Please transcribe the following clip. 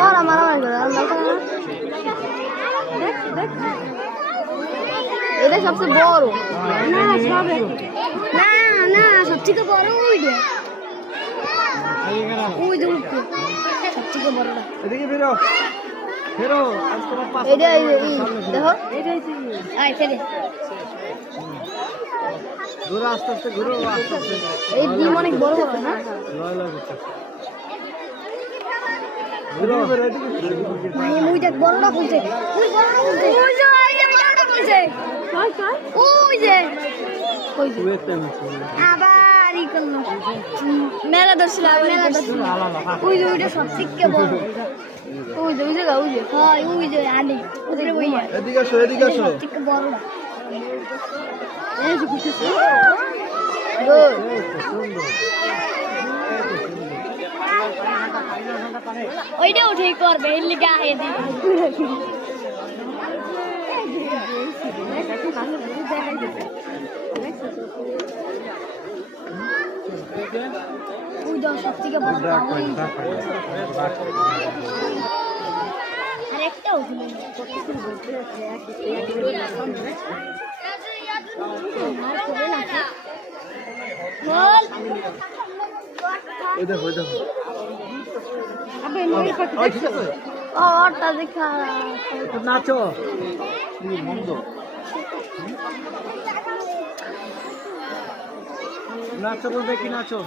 করা মারামারি করে। এটা সবচেয়ে বড়। না না না সবথেকে বড় ওইটা ওই যে সবথেকে বড়টা এদিকে বেরো এই দেখো। আয় ফেলে। ঘুরো আস্তে আস্তে ঘুরো আস্তে আস্তে। এই ডিম অনেক বড় বড় না? লয় লয়। ওই দেখ বড়টা খুলছে ওই বড়টা খুলছে ওই যে ওই যে বড়টা খুলছে ওই যে। ওই যে। শুয়েতে আবার ই করল। মেলা ধরছিল মেলা ধরছিল ওই যে ওইটা সব থেকে বড় ওই যে ওই যে ওই যে। হয় ওই যে আনে। ওদের ওই এদিকে আসো এদিকে আসো। থেকে বড়টা Good. ওইটা উঠেই করবে এর লিগে আহে দি। ওই দাও সব থেকে বড় ওই দেখো ওই দেখো। নাচো নাচো বলবে কি নাচো।